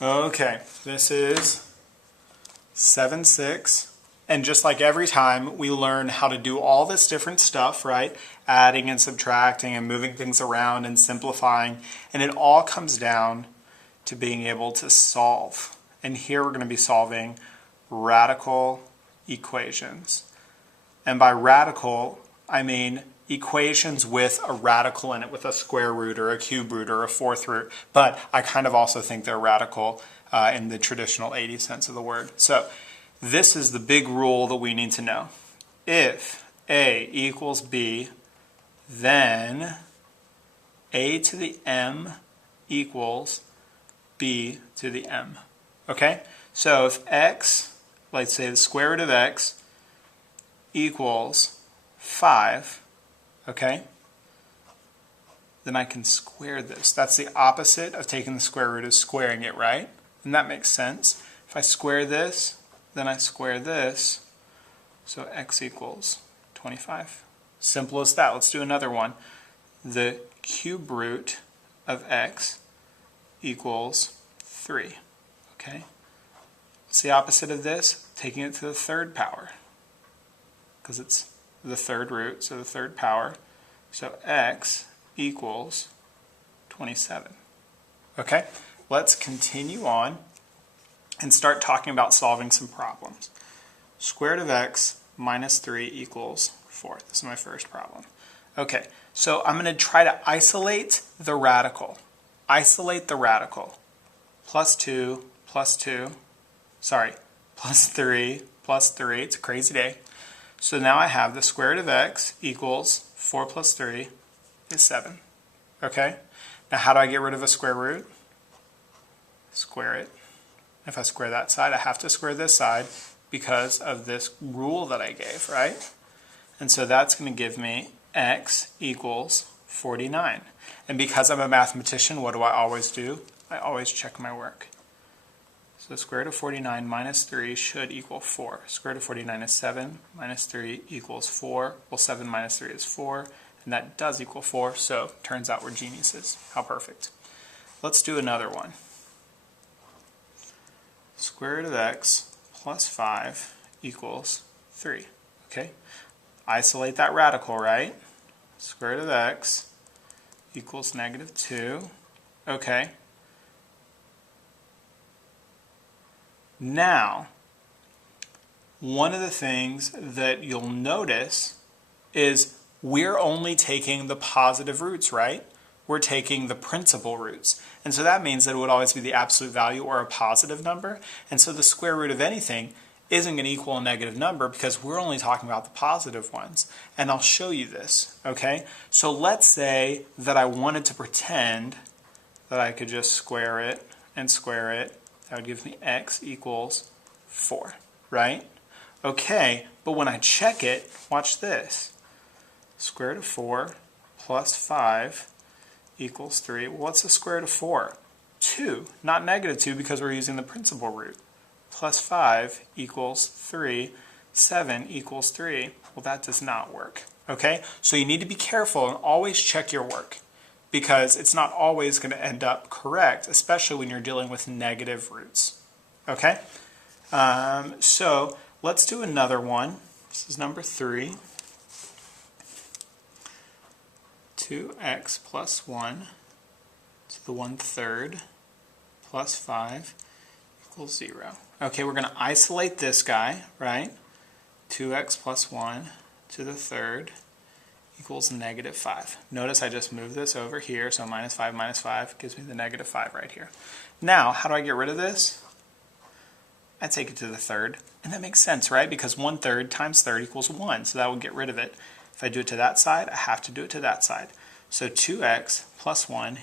Okay, this is 7, 6. And just like every time, we learn how to do all this different stuff, right? Adding and subtracting and moving things around and simplifying. And it all comes down to being able to solve. And here we're going to be solving radical equations. And by radical, I mean equations with a radical in it, with a square root or a cube root or a fourth root. But I kind of also think they're radical in the traditional 80 sense of the word. So this is the big rule that we need to know. If a equals b, then a to the m equals b to the m. Okay? So if x, let's say the square root of x, equals 5, okay, then I can square this. That's the opposite of taking the square root, is squaring it, right? And that makes sense. If I square this, then I square this, so x equals 25. Simple as that. Let's do another one. The cube root of x equals 3. Okay? What's the opposite of this? Taking it to the third power, because it's the third root, so the third power. So x equals 27. Okay? Let's continue on and start talking about solving some problems. Square root of x minus 3 equals 4. This is my first problem. Okay, so I'm going to try to isolate the radical. Isolate the radical. Plus 2, plus 2, sorry, plus 3, plus 3. It's a crazy day. So now I have the square root of x equals 4 plus 3 is 7. Okay? Now how do I get rid of a square root? Square it. If I square that side, I have to square this side because of this rule that I gave, right? And so that's going to give me x equals 49. And because I'm a mathematician, what do I always do? I always check my work. So the square root of 49 minus 3 should equal 4. Square root of 49 is 7, minus 3 equals 4. Well, 7 minus 3 is 4, and that does equal 4, so turns out we're geniuses. How perfect. Let's do another one. Square root of x plus 5 equals 3. Okay? Isolate that radical, right? Square root of x equals negative 2. Okay. Now, one of the things that you'll notice is we're only taking the positive roots, right? We're taking the principal roots. And so that means that it would always be the absolute value or a positive number. And so the square root of anything isn't going to equal a negative number because we're only talking about the positive ones. And I'll show you this, okay? So let's say that I wanted to pretend that I could just square it and square it. That would give me x equals 4, right? Okay, but when I check it, watch this. Square root of 4 plus 5 equals 3. Well, what's the square root of 4? 2, not negative 2 because we're using the principal root. Plus 5 equals 3. 7 equals 3. Well, that does not work. Okay? So you need to be careful and always check your work because it's not always going to end up correct, especially when you're dealing with negative roots. Okay? So let's do another one. This is number 3. 2x plus 1 to the 1/3 plus 5 equals 0. Okay, we're going to isolate this guy, right? 2x plus 1 to the 3rd equals negative 5. Notice I just moved this over here, so minus 5 gives me the negative 5 right here. Now, how do I get rid of this? I take it to the 3rd, and that makes sense, right? Because 1/3 times 3rd equals 1, so that will get rid of it. If I do it to that side, I have to do it to that side. So 2x plus 1